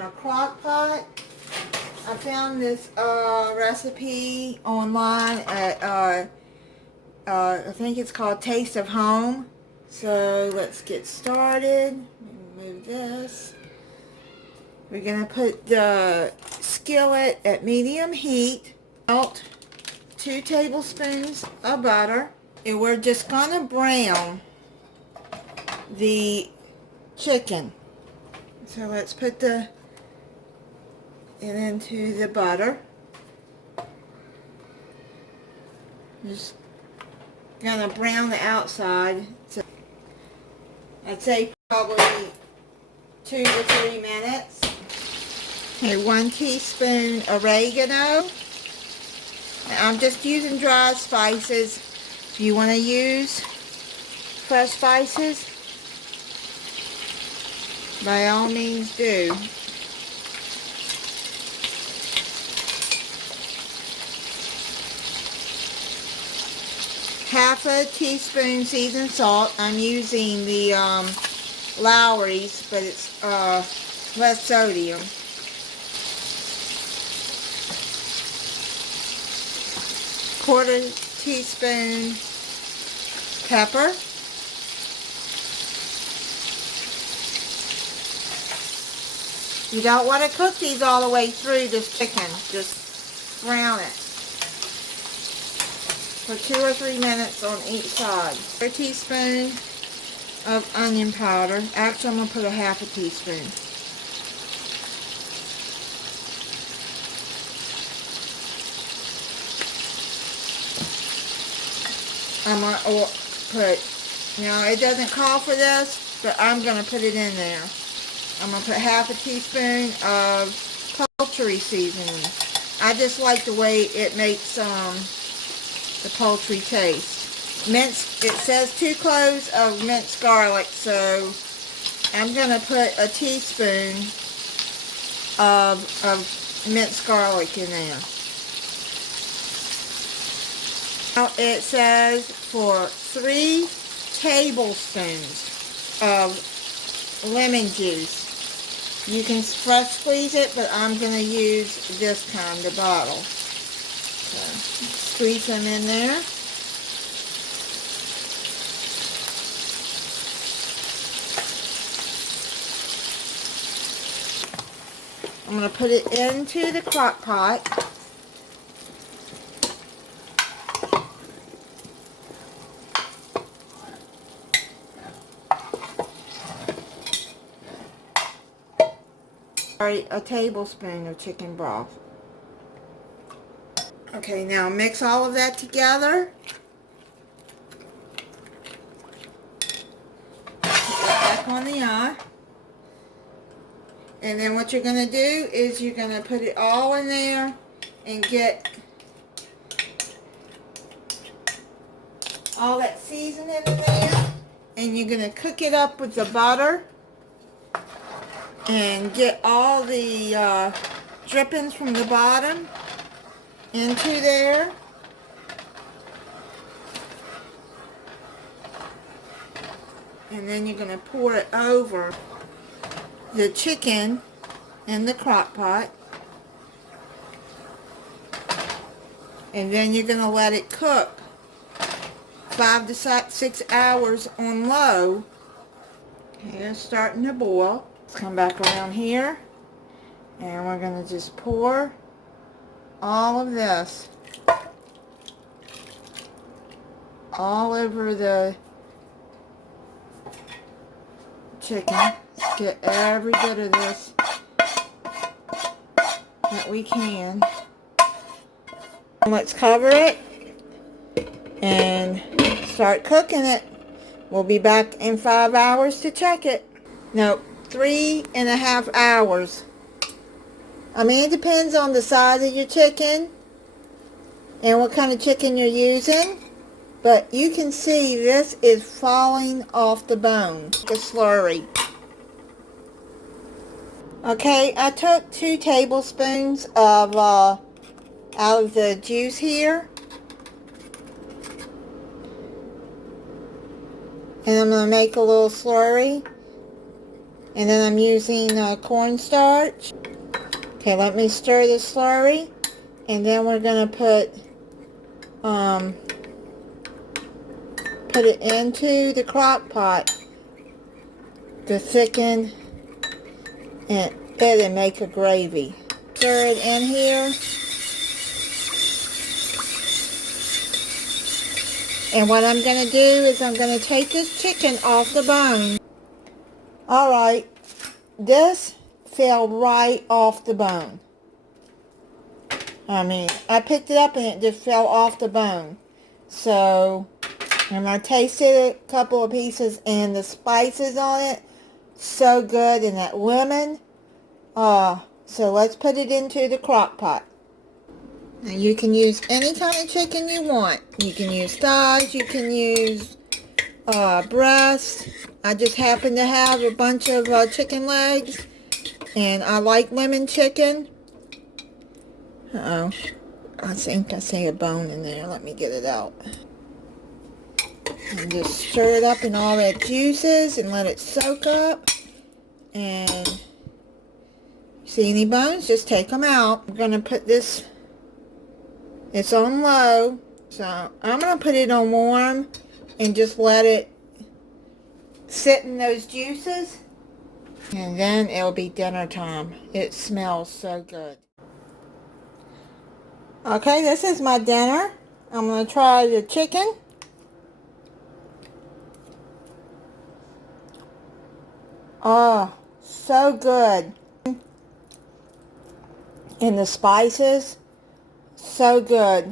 in a crock pot. I found this recipe online at, I think it's called Taste of Home. So let's get started. Move this. We're going to put the skillet at medium heat. Out 2 tablespoons of butter. And we're just going to brown the chicken. So let's put it into the butter. Just gonna brown the outside. So I'd say probably 2 to 3 minutes. Okay, 1 teaspoon oregano. I'm just using dry spices. If you want to use fresh spices, by all means do. Half a teaspoon seasoned salt. I'm using the Lowry's, but it's less sodium. Quarter teaspoon pepper. You don't want to cook these all the way through this chicken. Just brown it for 2 or 3 minutes on each side. A teaspoon of onion powder. Actually, I'm going to put a half a teaspoon. I'm going to put, now it doesn't call for this, but I'm going to put it in there. I'm going to put half a teaspoon of poultry seasoning. I just like the way it makes the poultry taste. Minced, it says 2 cloves of minced garlic, so I'm going to put a teaspoon of minced garlic in there. Now it says for 3 tablespoons of lemon juice. You can fresh squeeze it, but I'm going to use this kind of bottle. So, squeeze them in there. I'm going to put it into the crock pot. A tablespoon of chicken broth. Okay, now mix all of that together. Put that back on the eye. And then what you're going to do is you're going to put it all in there and get all that seasoning in there. And you're going to cook it up with the butter. And get all the drippings from the bottom into there. And then you're going to pour it over the chicken in the crock pot. And then you're going to let it cook 5 to 6 hours on low. Okay, it's starting to boil. Let's come back around here, and we're going to just pour all of this all over the chicken. Get every bit of this that we can. And let's cover it and start cooking it. We'll be back in 5 hours to check it. No, 3.5 hours. I mean, it depends on the size of your chicken and what kind of chicken you're using. But you can see this is falling off the bone. The slurry. Okay, I took 2 tablespoons of out of the juice here. And I'm going to make a little slurry. And then I'm using cornstarch. Okay, let me stir the slurry. And then we're going to put it into the crock pot to thicken it and make a gravy. Stir it in here. And what I'm going to do is I'm going to take this chicken off the bone. Alright, this fell right off the bone. I mean, I picked it up and it just fell off the bone. So, and I tasted a couple of pieces and the spices on it, so good, and that lemon. So let's put it into the crock pot. Now you can use any kind of chicken you want. You can use thighs, you can use breast. I just happen to have a bunch of chicken legs, and I like lemon chicken. Uh-oh, I think I see a bone in there. Let me get it out. And just stir it up in all that juices and let it soak up. And see any bones, just take them out. I'm going to put this, it's on low, so I'm going to put it on warm and just let it sit in those juices. And then it'll be dinner time. It smells so good. Okay, this is my dinner. I'm going to try the chicken. Oh, so good. And the spices, so good.